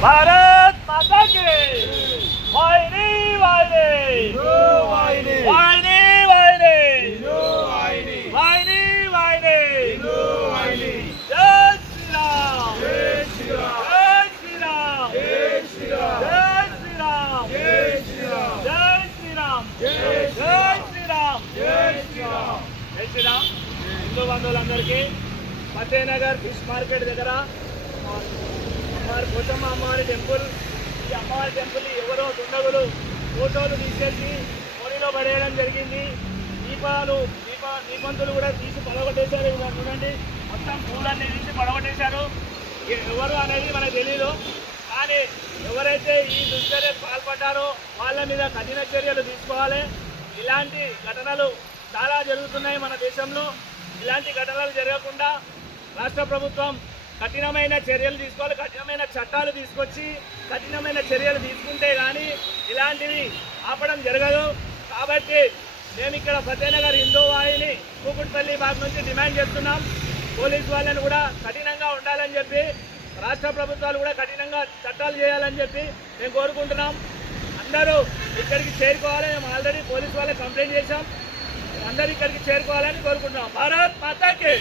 भारत माता की वाहिनी वाहिनी वाहिनी वाहिनी वाहिनी वाहिनी जय श्री राम जय श्री राम जय श्री राम जय श्री राम जय श्री राम जय श्री राम जय श्री राम जय श्री राम जय श्री राम हिंदू బంధువులందరికీ ఫతేనగర్ ఫిష్ మార్కెట్ దగ్గర పోచమ్మ అమ్మవారి టెంపుల్ ఈ అమ్మవారి టెంపుల్ ఎవరో దుండగులు ఫోటోలు తీసేసి మోడీలో పడేయడం జరిగింది. దీపంతులు కూడా తీసి పడగొట్టేశారు. చూడండి మొత్తం పూలన్నీ తీసి పడగొట్టేశారు. ఎవరు అనేది మనకు తెలీదు. కానీ ఎవరైతే ఈ దుశ్చర్యకు పాల్పడ్డారో వాళ్ళ మీద కఠిన చర్యలు తీసుకోవాలి. ఇలాంటి ఘటనలు చాలా జరుగుతున్నాయి మన దేశంలో. ఇలాంటి ఘటనలు జరగకుండా రాష్ట్ర ప్రభుత్వం కఠినమైన చర్యలు తీసుకోవాలి. కఠినమైన చట్టాలు తీసుకొచ్చి కఠినమైన చర్యలు తీసుకుంటే కానీ ఇలాంటివి ఆపడం జరగదు. కాబట్టి మేము ఇక్కడ ఫతేనగర్ హిందూ వాహిని కూకుట్పల్లి భాగం నుంచి డిమాండ్ చేస్తున్నాం. పోలీసు వాళ్ళని కూడా కఠినంగా ఉండాలని చెప్పి, రాష్ట్ర ప్రభుత్వాలు కూడా కఠినంగా చట్టాలు చేయాలని చెప్పి మేము కోరుకుంటున్నాం. అందరూ ఇక్కడికి చేరుకోవాలి. మేము ఆల్రెడీ పోలీసు వాళ్ళకి కంప్లైంట్ చేశాం. అందరూ ఇక్కడికి చేరుకోవాలని కోరుకుంటున్నాం. భారత్ మాతాకి